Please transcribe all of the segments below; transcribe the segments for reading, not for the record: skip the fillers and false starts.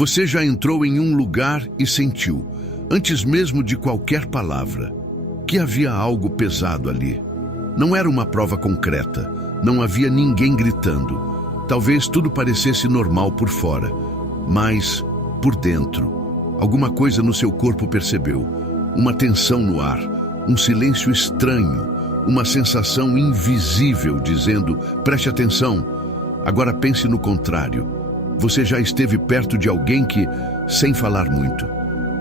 Você já entrou em um lugar e sentiu, antes mesmo de qualquer palavra, que havia algo pesado ali. Não era uma prova concreta, não havia ninguém gritando. Talvez tudo parecesse normal por fora, mas, por dentro, alguma coisa no seu corpo percebeu. Uma tensão no ar, um silêncio estranho, uma sensação invisível dizendo, preste atenção. Agora pense no contrário. Você já esteve perto de alguém que, sem falar muito,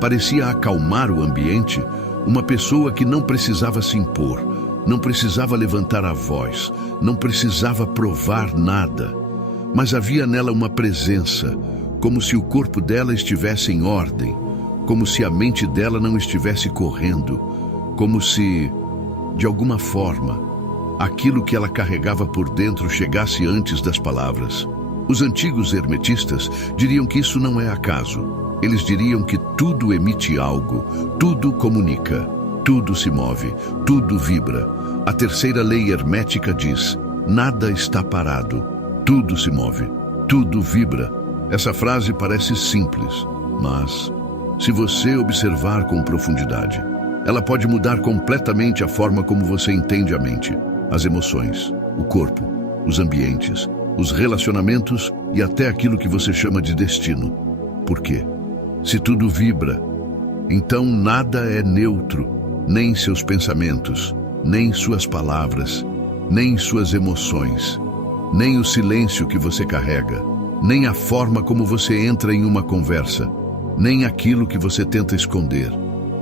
parecia acalmar o ambiente, uma pessoa que não precisava se impor, não precisava levantar a voz, não precisava provar nada, mas havia nela uma presença, como se o corpo dela estivesse em ordem, como se a mente dela não estivesse correndo, como se, de alguma forma, aquilo que ela carregava por dentro chegasse antes das palavras. Os antigos hermetistas diriam que isso não é acaso. Eles diriam que tudo emite algo, tudo comunica, tudo se move, tudo vibra. A terceira lei hermética diz, nada está parado, tudo se move, tudo vibra. Essa frase parece simples, mas, se você observar com profundidade, ela pode mudar completamente a forma como você entende a mente, as emoções, o corpo, os ambientes, os relacionamentos e até aquilo que você chama de destino. Por quê? Se tudo vibra, então nada é neutro, nem seus pensamentos, nem suas palavras, nem suas emoções, nem o silêncio que você carrega, nem a forma como você entra em uma conversa, nem aquilo que você tenta esconder,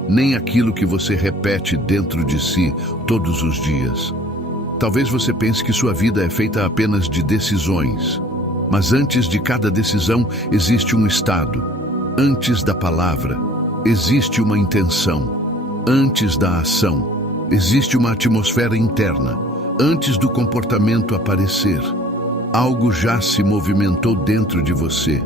nem aquilo que você repete dentro de si todos os dias. Talvez você pense que sua vida é feita apenas de decisões, mas antes de cada decisão existe um estado. Antes da palavra, existe uma intenção. Antes da ação, existe uma atmosfera interna. Antes do comportamento aparecer, algo já se movimentou dentro de você.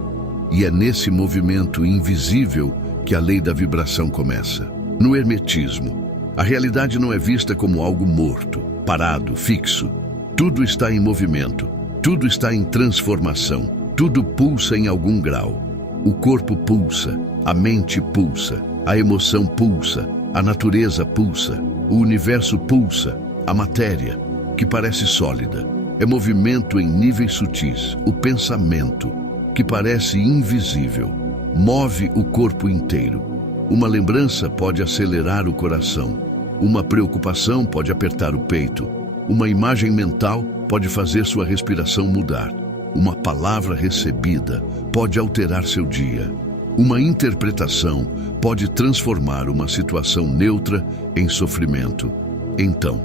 E é nesse movimento invisível que a lei da vibração começa. No hermetismo, a realidade não é vista como algo morto, parado, fixo. Tudo está em movimento, tudo está em transformação, tudo pulsa em algum grau. O corpo pulsa, a mente pulsa, a emoção pulsa, a natureza pulsa, o universo pulsa, a matéria, que parece sólida. É movimento em níveis sutis, o pensamento, que parece invisível, move o corpo inteiro. Uma lembrança pode acelerar o coração, uma preocupação pode apertar o peito, uma imagem mental pode fazer sua respiração mudar, uma palavra recebida pode alterar seu dia, uma interpretação pode transformar uma situação neutra em sofrimento. Então,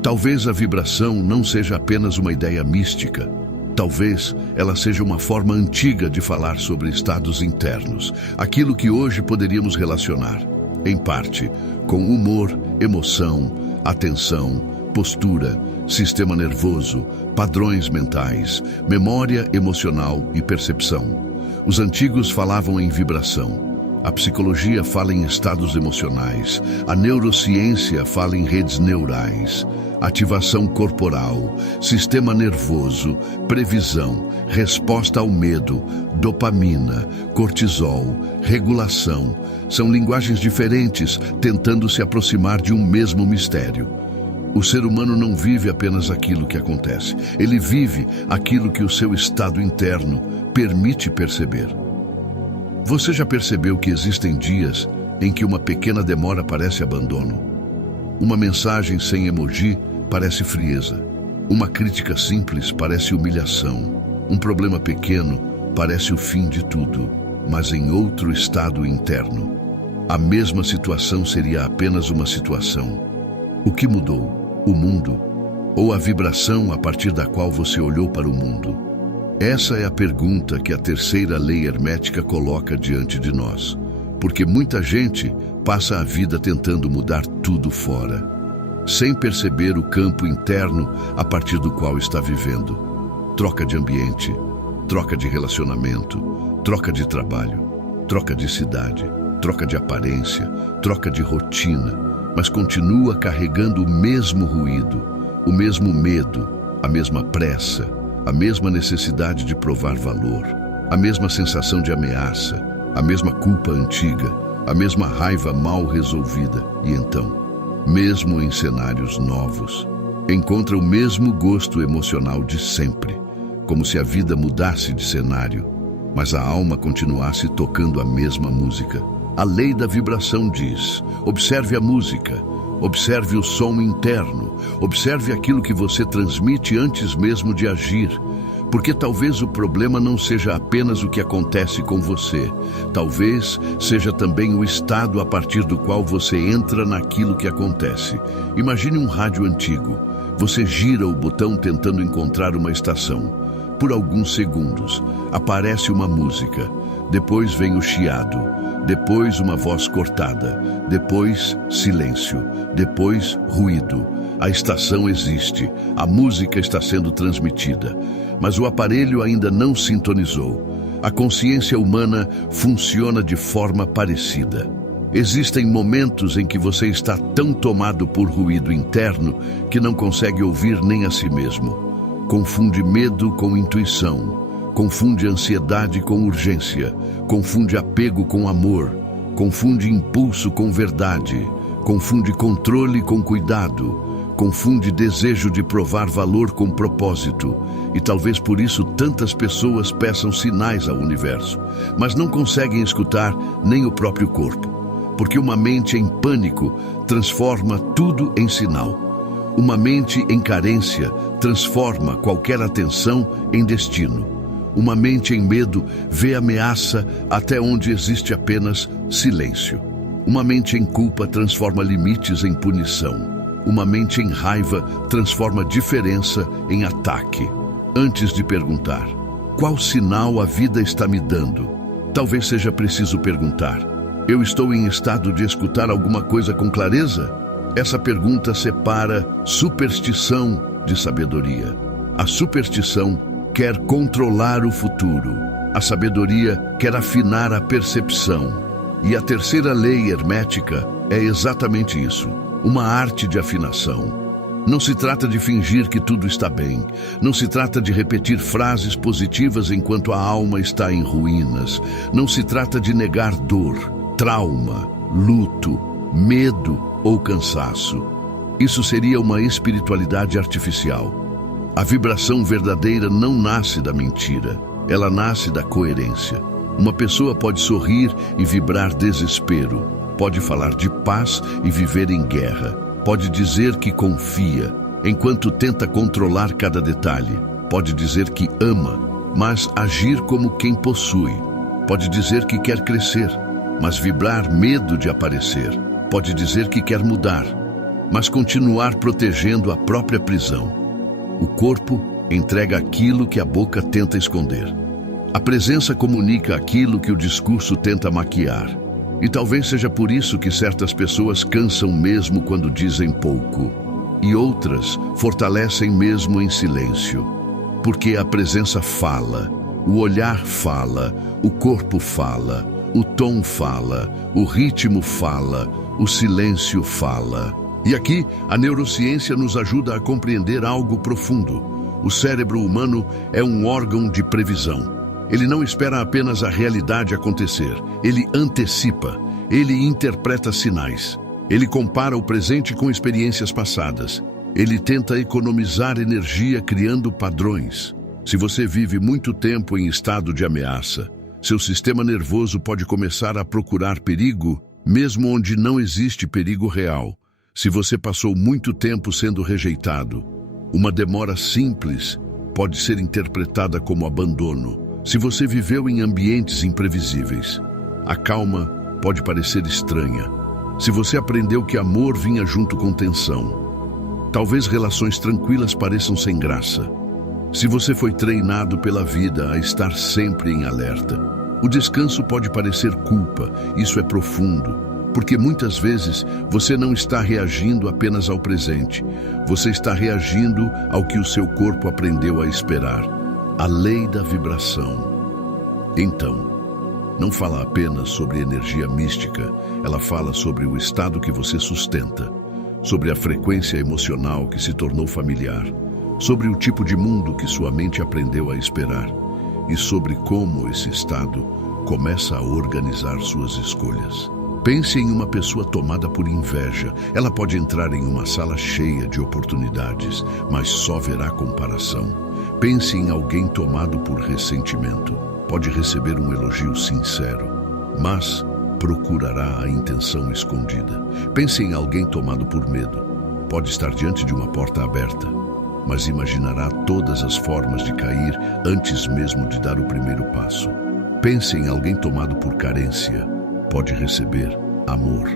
talvez a vibração não seja apenas uma ideia mística. Talvez ela seja uma forma antiga de falar sobre estados internos, aquilo que hoje poderíamos relacionar, em parte, com humor, emoção, atenção, postura, sistema nervoso, padrões mentais, memória emocional e percepção. Os antigos falavam em vibração. A psicologia fala em estados emocionais, a neurociência fala em redes neurais, ativação corporal, sistema nervoso, previsão, resposta ao medo, dopamina, cortisol, regulação. São linguagens diferentes tentando se aproximar de um mesmo mistério. O ser humano não vive apenas aquilo que acontece, ele vive aquilo que o seu estado interno permite perceber. Você já percebeu que existem dias em que uma pequena demora parece abandono? Uma mensagem sem emoji parece frieza. Uma crítica simples parece humilhação. Um problema pequeno parece o fim de tudo, mas em outro estado interno, a mesma situação seria apenas uma situação. O que mudou? O mundo? Ou a vibração a partir da qual você olhou para o mundo? Essa é a pergunta que a terceira lei hermética coloca diante de nós, porque muita gente passa a vida tentando mudar tudo fora, sem perceber o campo interno a partir do qual está vivendo. Troca de ambiente, troca de relacionamento, troca de trabalho, troca de cidade, troca de aparência, troca de rotina, mas continua carregando o mesmo ruído, o mesmo medo, a mesma pressa, a mesma necessidade de provar valor. A mesma sensação de ameaça, a mesma culpa antiga, a mesma raiva mal resolvida. E então, mesmo em cenários novos, encontra o mesmo gosto emocional de sempre, como se a vida mudasse de cenário, mas a alma continuasse tocando a mesma música. A lei da vibração diz: observe a música, observe o som interno, observe aquilo que você transmite antes mesmo de agir. Porque talvez o problema não seja apenas o que acontece com você. Talvez seja também o estado a partir do qual você entra naquilo que acontece. Imagine um rádio antigo. Você gira o botão tentando encontrar uma estação. Por alguns segundos, aparece uma música. Depois vem o chiado. Depois uma voz cortada. Depois silêncio. Depois ruído. A estação existe. A música está sendo transmitida. Mas o aparelho ainda não sintonizou. A consciência humana funciona de forma parecida. Existem momentos em que você está tão tomado por ruído interno que não consegue ouvir nem a si mesmo. Confunde medo com intuição. Confunde ansiedade com urgência. Confunde apego com amor. Confunde impulso com verdade. Confunde controle com cuidado. Confunde desejo de provar valor com propósito. E talvez por isso tantas pessoas peçam sinais ao universo, mas não conseguem escutar nem o próprio corpo. Porque uma mente em pânico transforma tudo em sinal. Uma mente em carência transforma qualquer atenção em destino. Uma mente em medo vê ameaça até onde existe apenas silêncio. Uma mente em culpa transforma limites em punição. Uma mente em raiva transforma diferença em ataque. Antes de perguntar, qual sinal a vida está me dando? Talvez seja preciso perguntar, eu estou em estado de escutar alguma coisa com clareza? Essa pergunta separa superstição de sabedoria. A superstição quer controlar o futuro. A sabedoria quer afinar a percepção. E a terceira lei hermética é exatamente isso. Uma arte de afinação. Não se trata de fingir que tudo está bem. Não se trata de repetir frases positivas enquanto a alma está em ruínas. Não se trata de negar dor, trauma, luto, medo ou cansaço. Isso seria uma espiritualidade artificial. A vibração verdadeira não nasce da mentira. Ela nasce da coerência. Uma pessoa pode sorrir e vibrar desespero. Pode falar de paz e viver em guerra. Pode dizer que confia, enquanto tenta controlar cada detalhe. Pode dizer que ama, mas agir como quem possui. Pode dizer que quer crescer, mas vibrar medo de aparecer. Pode dizer que quer mudar, mas continuar protegendo a própria prisão. O corpo entrega aquilo que a boca tenta esconder. A presença comunica aquilo que o discurso tenta maquiar. E talvez seja por isso que certas pessoas cansam mesmo quando dizem pouco, e outras fortalecem mesmo em silêncio. Porque a presença fala, o olhar fala, o corpo fala, o tom fala, o ritmo fala, o silêncio fala. E aqui, a neurociência nos ajuda a compreender algo profundo. O cérebro humano é um órgão de previsão. Ele não espera apenas a realidade acontecer, ele antecipa, ele interpreta sinais, ele compara o presente com experiências passadas, ele tenta economizar energia criando padrões. Se você vive muito tempo em estado de ameaça, seu sistema nervoso pode começar a procurar perigo, mesmo onde não existe perigo real. Se você passou muito tempo sendo rejeitado, uma demora simples pode ser interpretada como abandono. Se você viveu em ambientes imprevisíveis, a calma pode parecer estranha. Se você aprendeu que amor vinha junto com tensão, talvez relações tranquilas pareçam sem graça. Se você foi treinado pela vida a estar sempre em alerta, o descanso pode parecer culpa. Isso é profundo, porque muitas vezes você não está reagindo apenas ao presente. Você está reagindo ao que o seu corpo aprendeu a esperar. A lei da vibração. Então, não fala apenas sobre energia mística, ela fala sobre o estado que você sustenta, sobre a frequência emocional que se tornou familiar, sobre o tipo de mundo que sua mente aprendeu a esperar. e sobre como esse estado começa a organizar suas escolhas. Pense em uma pessoa tomada por inveja. Ela pode entrar em uma sala cheia de oportunidades, mas só verá comparação. Pense em alguém tomado por ressentimento. Pode receber um elogio sincero, mas procurará a intenção escondida. Pense em alguém tomado por medo. Pode estar diante de uma porta aberta, mas imaginará todas as formas de cair antes mesmo de dar o primeiro passo. Pense em alguém tomado por carência. Pode receber amor,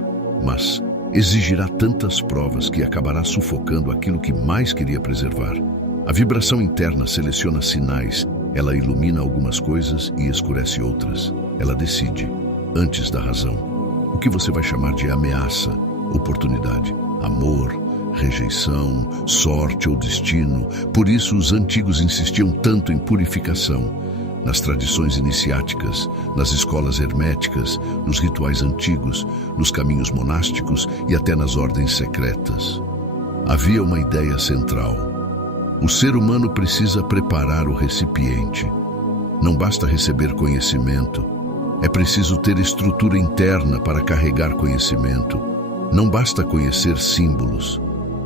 mas exigirá tantas provas que acabará sufocando aquilo que mais queria preservar. A vibração interna seleciona sinais. Ela ilumina algumas coisas e escurece outras. Ela decide, antes da razão, o que você vai chamar de ameaça, oportunidade, amor, rejeição, sorte ou destino. Por isso os antigos insistiam tanto em purificação. Nas tradições iniciáticas, nas escolas herméticas, nos rituais antigos, nos caminhos monásticos e até nas ordens secretas. Havia uma ideia central. O ser humano precisa preparar o recipiente. Não basta receber conhecimento. É preciso ter estrutura interna para carregar conhecimento. Não basta conhecer símbolos.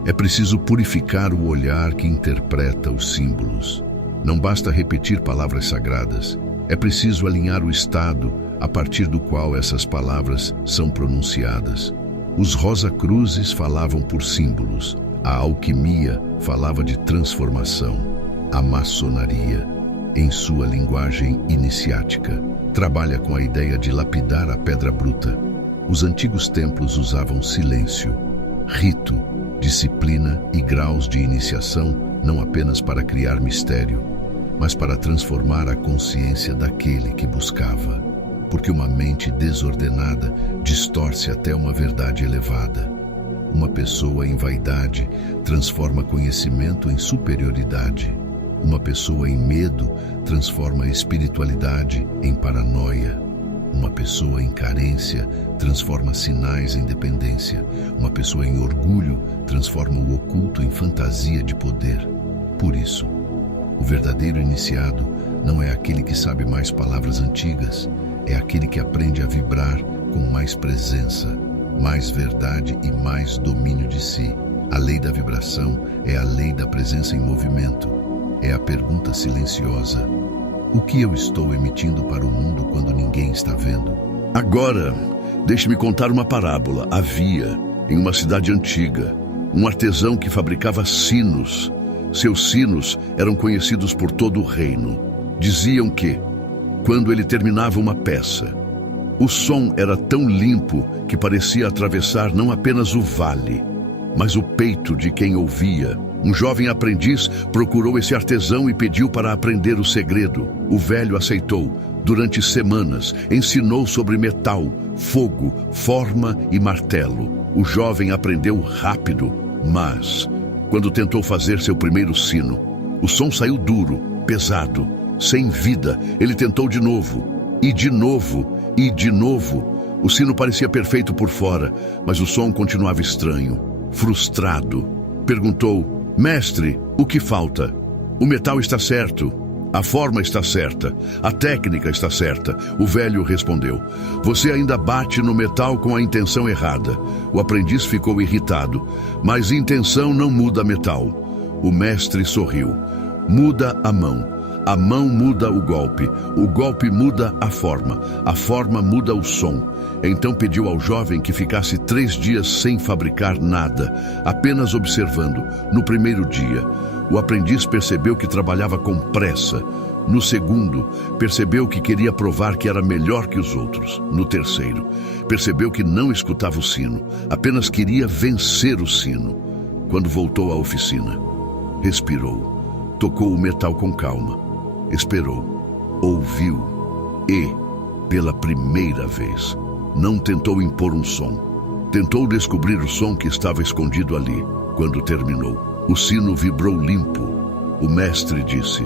É preciso purificar o olhar que interpreta os símbolos. Não basta repetir palavras sagradas. É preciso alinhar o estado a partir do qual essas palavras são pronunciadas. Os Rosa-Cruzes falavam por símbolos. A alquimia falava de transformação. A maçonaria, em sua linguagem iniciática, trabalha com a ideia de lapidar a pedra bruta. Os antigos templos usavam silêncio, rito, disciplina e graus de iniciação, não apenas para criar mistério, mas para transformar a consciência daquele que buscava. Porque uma mente desordenada distorce até uma verdade elevada. Uma pessoa em vaidade transforma conhecimento em superioridade. Uma pessoa em medo transforma a espiritualidade em paranoia. Uma pessoa em carência transforma sinais em dependência. Uma pessoa em orgulho transforma o oculto em fantasia de poder. Por isso, o verdadeiro iniciado não é aquele que sabe mais palavras antigas, é aquele que aprende a vibrar com mais presença, mais verdade e mais domínio de si. A lei da vibração é a lei da presença em movimento. É a pergunta silenciosa: o que eu estou emitindo para o mundo quando ninguém está vendo? Agora, deixe-me contar uma parábola. Havia, em uma cidade antiga, um artesão que fabricava sinos. Seus sinos eram conhecidos por todo o reino. Diziam que, quando ele terminava uma peça, o som era tão limpo que parecia atravessar não apenas o vale, mas o peito de quem ouvia. Um jovem aprendiz procurou esse artesão e pediu para aprender o segredo. O velho aceitou. Durante semanas, ensinou sobre metal, fogo, forma e martelo. O jovem aprendeu rápido, mas quando tentou fazer seu primeiro sino, o som saiu duro, pesado, sem vida. Ele tentou de novo, e de novo, e de novo. O sino parecia perfeito por fora, mas o som continuava estranho. Frustrado, perguntou: mestre, o que falta? O metal está certo, a forma está certa, a técnica está certa. O velho respondeu: você ainda bate no metal com a intenção errada. O aprendiz ficou irritado: mas intenção não muda metal. O mestre sorriu: muda a mão muda o golpe muda a forma muda o som. Então pediu ao jovem que ficasse 3 dias sem fabricar nada, apenas observando. No primeiro dia, o aprendiz percebeu que trabalhava com pressa. No segundo, percebeu que queria provar que era melhor que os outros. No terceiro, percebeu que não escutava o sino, apenas queria vencer o sino. Quando voltou à oficina, respirou, tocou o metal com calma, esperou, ouviu e, pela primeira vez, não tentou impor um som. Tentou descobrir o som que estava escondido ali. Quando terminou, o sino vibrou limpo. O mestre disse: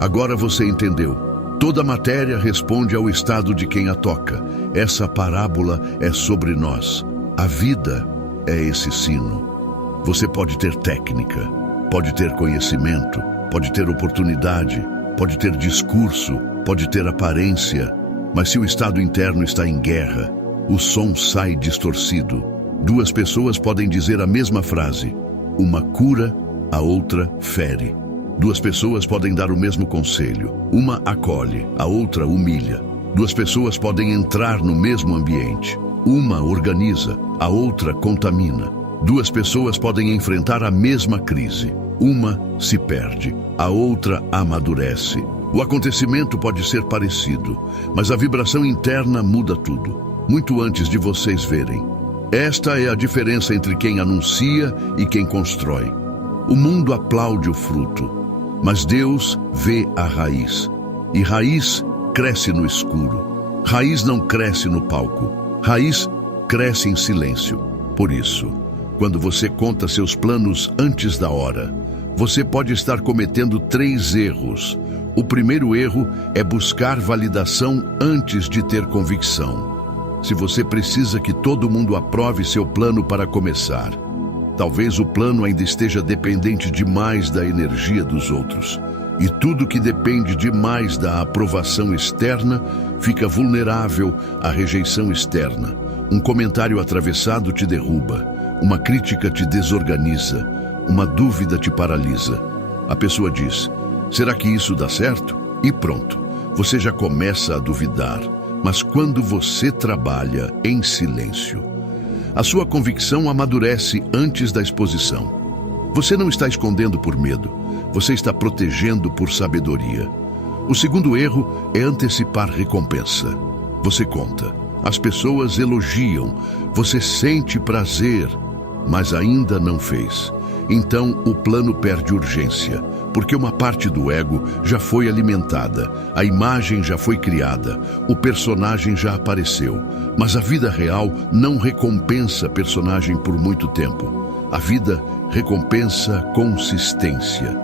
agora você entendeu. Toda matéria responde ao estado de quem a toca. Essa parábola é sobre nós. A vida é esse sino. Você pode ter técnica, pode ter conhecimento, pode ter oportunidade, pode ter discurso, pode ter aparência, mas se o estado interno está em guerra, o som sai distorcido. Duas pessoas podem dizer a mesma frase. Uma cura, a outra fere. Duas pessoas podem dar o mesmo conselho. Uma acolhe, a outra humilha. Duas pessoas podem entrar no mesmo ambiente. Uma organiza, a outra contamina. Duas pessoas podem enfrentar a mesma crise. Uma se perde, a outra amadurece. O acontecimento pode ser parecido, mas a vibração interna muda tudo, muito antes de vocês verem. Esta é a diferença entre quem anuncia e quem constrói. O mundo aplaude o fruto, mas Deus vê a raiz. E raiz cresce no escuro. Raiz não cresce no palco. Raiz cresce em silêncio. Por isso, quando você conta seus planos antes da hora, você pode estar cometendo 3 erros. O primeiro erro é buscar validação antes de ter convicção. Se você precisa que todo mundo aprove seu plano para começar, talvez o plano ainda esteja dependente demais da energia dos outros. E tudo que depende demais da aprovação externa fica vulnerável à rejeição externa. Um comentário atravessado te derruba, uma crítica te desorganiza, uma dúvida te paralisa. A pessoa diz, será que isso dá certo? E pronto, você já começa a duvidar. Mas quando você trabalha em silêncio, a sua convicção amadurece antes da exposição. Você não está escondendo por medo, você está protegendo por sabedoria. O segundo erro é antecipar recompensa. Você conta, as pessoas elogiam, você sente prazer, mas ainda não fez. Então o plano perde urgência, porque uma parte do ego já foi alimentada, a imagem já foi criada, o personagem já apareceu, mas a vida real não recompensa personagem por muito tempo. A vida recompensa consistência.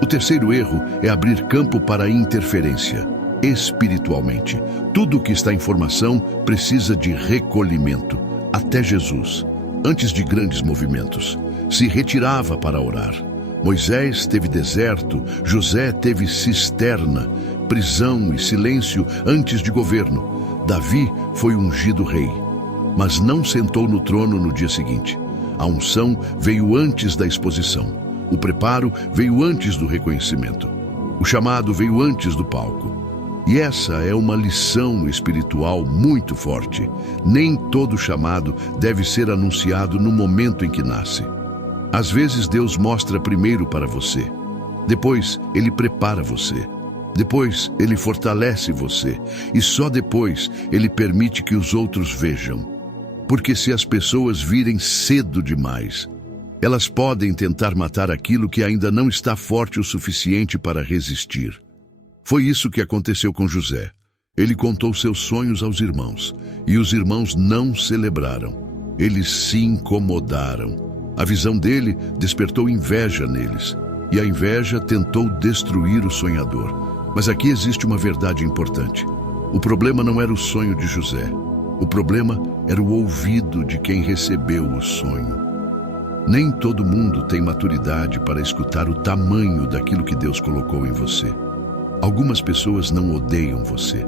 O terceiro erro é abrir campo para interferência. Espiritualmente, tudo que está em formação precisa de recolhimento. Até Jesus, antes de grandes movimentos, se retirava para orar. Moisés teve deserto, José teve cisterna, prisão e silêncio antes de governo. Davi foi ungido rei, mas não sentou no trono no dia seguinte. A unção veio antes da exposição. O preparo veio antes do reconhecimento. O chamado veio antes do palco. E essa é uma lição espiritual muito forte. Nem todo chamado deve ser anunciado no momento em que nasce. Às vezes Deus mostra primeiro para você. Depois Ele prepara você. Depois Ele fortalece você. E só depois Ele permite que os outros vejam. Porque se as pessoas virem cedo demais, elas podem tentar matar aquilo que ainda não está forte o suficiente para resistir. Foi isso que aconteceu com José. Ele contou seus sonhos aos irmãos, e os irmãos não celebraram. Eles se incomodaram. A visão dele despertou inveja neles, e a inveja tentou destruir o sonhador. Mas aqui existe uma verdade importante. O problema não era o sonho de José. O problema era o ouvido de quem recebeu o sonho. Nem todo mundo tem maturidade para escutar o tamanho daquilo que Deus colocou em você. Algumas pessoas não odeiam você.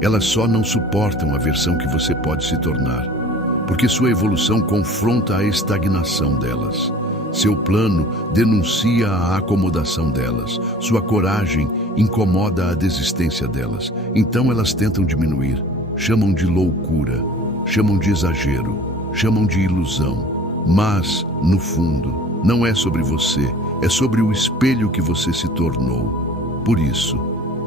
Elas só não suportam a versão que você pode se tornar, porque sua evolução confronta a estagnação delas. Seu plano denuncia a acomodação delas. Sua coragem incomoda a desistência delas. Então elas tentam diminuir. Chamam de loucura, chamam de exagero, chamam de ilusão. Mas, no fundo, não é sobre você, é sobre o espelho que você se tornou. Por isso,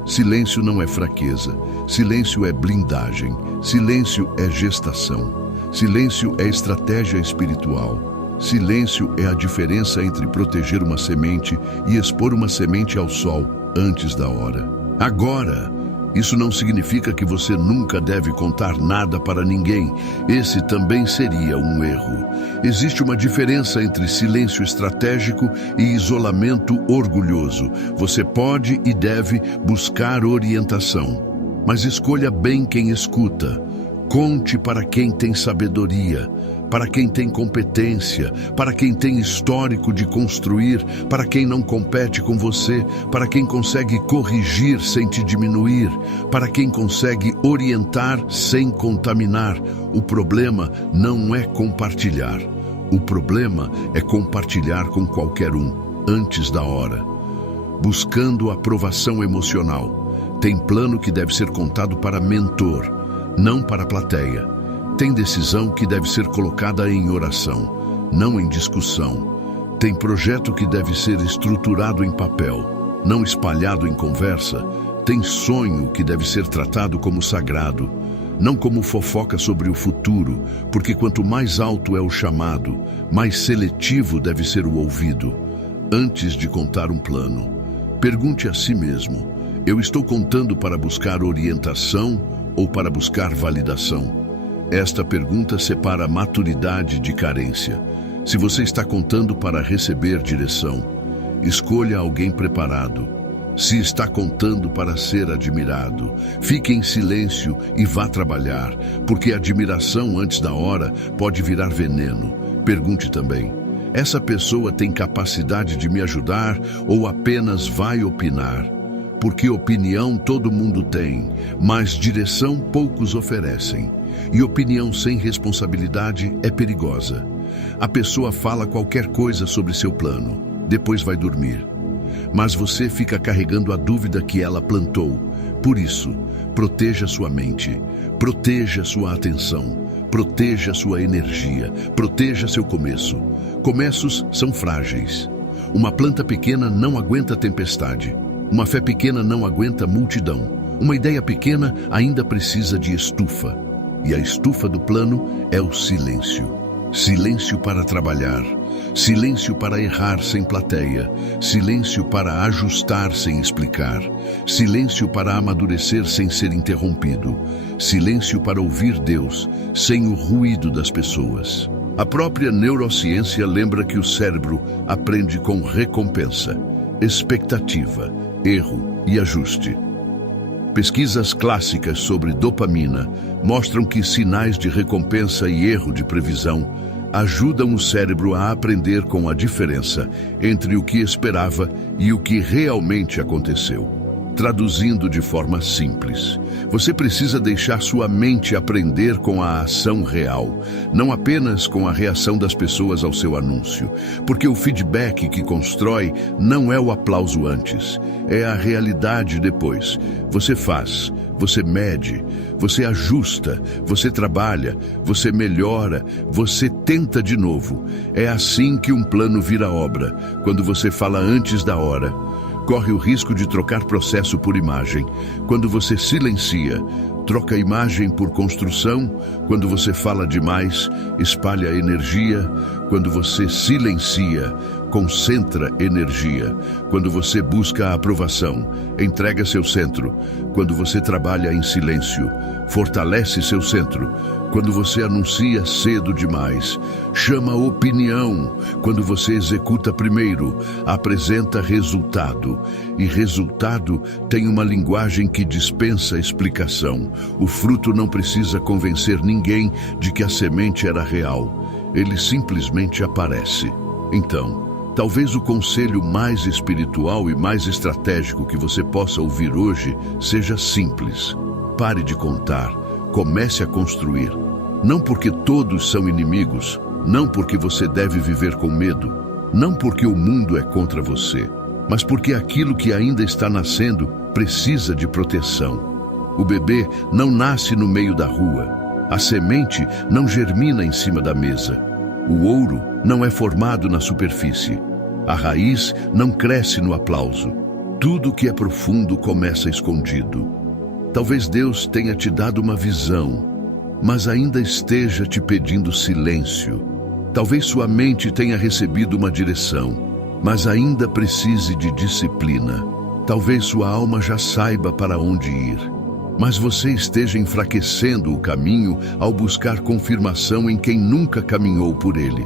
silêncio não é fraqueza, silêncio é blindagem, silêncio é gestação, silêncio é estratégia espiritual, silêncio é a diferença entre proteger uma semente e expor uma semente ao sol antes da hora. Agora, isso não significa que você nunca deve contar nada para ninguém. Esse também seria um erro. Existe uma diferença entre silêncio estratégico e isolamento orgulhoso. Você pode e deve buscar orientação, mas escolha bem quem escuta. Conte para quem tem sabedoria. para quem tem competência, para quem tem histórico de construir, para quem não compete com você, para quem consegue corrigir sem te diminuir, para quem consegue orientar sem contaminar. O problema não é compartilhar. O problema é compartilhar com qualquer um, antes da hora. Buscando aprovação emocional. Tem plano que deve ser contado para mentor, não para plateia. Tem decisão que deve ser colocada em oração, não em discussão. Tem projeto que deve ser estruturado em papel, não espalhado em conversa. Tem sonho que deve ser tratado como sagrado, não como fofoca sobre o futuro, porque quanto mais alto é o chamado, mais seletivo deve ser o ouvido. Antes de contar um plano, pergunte a si mesmo: eu estou contando para buscar orientação ou para buscar validação? Esta pergunta separa maturidade de carência. Se você está contando para receber direção, escolha alguém preparado. Se está contando para ser admirado, fique em silêncio e vá trabalhar, porque admiração antes da hora pode virar veneno. Pergunte também: essa pessoa tem capacidade de me ajudar ou apenas vai opinar? Porque opinião todo mundo tem, mas direção poucos oferecem. E opinião sem responsabilidade é perigosa. A pessoa fala qualquer coisa sobre seu plano, depois vai dormir. Mas você fica carregando a dúvida que ela plantou. Por isso, proteja sua mente, proteja sua atenção, proteja sua energia, proteja seu começo. Começos são frágeis. Uma planta pequena não aguenta tempestade. Uma fé pequena não aguenta multidão. Uma ideia pequena ainda precisa de estufa. E a estufa do plano é o silêncio. Silêncio para trabalhar. Silêncio para errar sem plateia. Silêncio para ajustar sem explicar. Silêncio para amadurecer sem ser interrompido. Silêncio para ouvir Deus sem o ruído das pessoas. A própria neurociência lembra que o cérebro aprende com recompensa, expectativa, erro e ajuste. Pesquisas clássicas sobre dopamina mostram que sinais de recompensa e erro de previsão ajudam o cérebro a aprender com a diferença entre o que esperava e o que realmente aconteceu. Traduzindo de forma simples, você precisa deixar sua mente aprender com a ação real, não apenas com a reação das pessoas ao seu anúncio, porque o feedback que constrói não é o aplauso antes, é a realidade depois. Você faz, você mede, você ajusta, você trabalha, você melhora, você tenta de novo. É assim que um plano vira obra, quando você fala antes da hora. Corre o risco de trocar processo por imagem. Quando você silencia, troca imagem por construção. Quando você fala demais, espalha energia. Quando você silencia, concentra energia. Quando você busca a aprovação, entrega seu centro. Quando você trabalha em silêncio, fortalece seu centro. Quando você anuncia cedo demais, chama opinião. Quando você executa primeiro, apresenta resultado. E resultado tem uma linguagem que dispensa explicação. O fruto não precisa convencer ninguém de que a semente era real. Ele simplesmente aparece. Então, talvez o conselho mais espiritual e mais estratégico que você possa ouvir hoje seja simples. Pare de contar, comece a construir. Não porque todos são inimigos, não porque você deve viver com medo, não porque o mundo é contra você, mas porque aquilo que ainda está nascendo precisa de proteção. O bebê não nasce no meio da rua, a semente não germina em cima da mesa, o ouro não é formado na superfície, a raiz não cresce no aplauso. Tudo que é profundo começa escondido. Talvez Deus tenha te dado uma visão, mas ainda esteja te pedindo silêncio. Talvez sua mente tenha recebido uma direção, mas ainda precise de disciplina. Talvez sua alma já saiba para onde ir, mas você esteja enfraquecendo o caminho ao buscar confirmação em quem nunca caminhou por ele.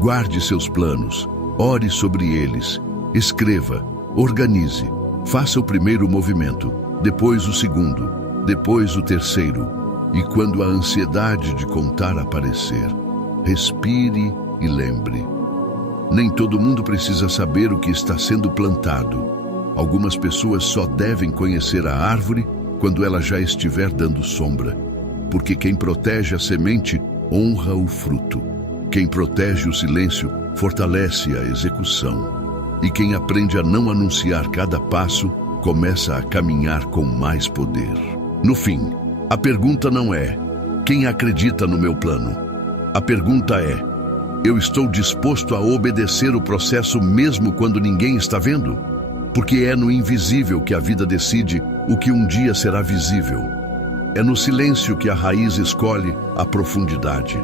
Guarde seus planos, ore sobre eles, escreva, organize. Faça o primeiro movimento, depois o segundo, depois o terceiro. E quando a ansiedade de contar aparecer, respire e lembre. Nem todo mundo precisa saber o que está sendo plantado. Algumas pessoas só devem conhecer a árvore quando ela já estiver dando sombra. Porque quem protege a semente honra o fruto. Quem protege o silêncio fortalece a execução. E quem aprende a não anunciar cada passo começa a caminhar com mais poder. No fim, a pergunta não é: quem acredita no meu plano? A pergunta é: eu estou disposto a obedecer o processo mesmo quando ninguém está vendo? Porque é no invisível que a vida decide o que um dia será visível. É no silêncio que a raiz escolhe a profundidade.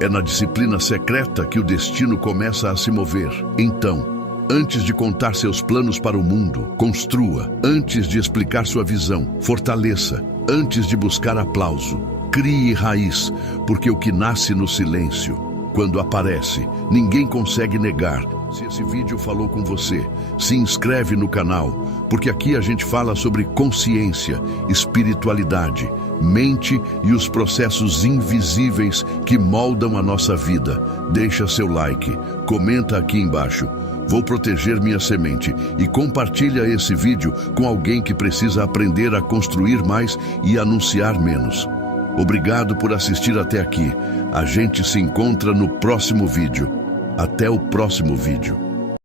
É na disciplina secreta que o destino começa a se mover. Então, antes de contar seus planos para o mundo, construa. Antes de explicar sua visão, fortaleça. Antes de buscar aplauso, crie raiz, porque o que nasce no silêncio, quando aparece, ninguém consegue negar. Se esse vídeo falou com você, se inscreve no canal, porque aqui a gente fala sobre consciência, espiritualidade, mente e os processos invisíveis que moldam a nossa vida. Deixa seu like, comenta aqui embaixo. Vou proteger minha semente e compartilha esse vídeo com alguém que precisa aprender a construir mais e anunciar menos. Obrigado por assistir até aqui. A gente se encontra no próximo vídeo. Até o próximo vídeo.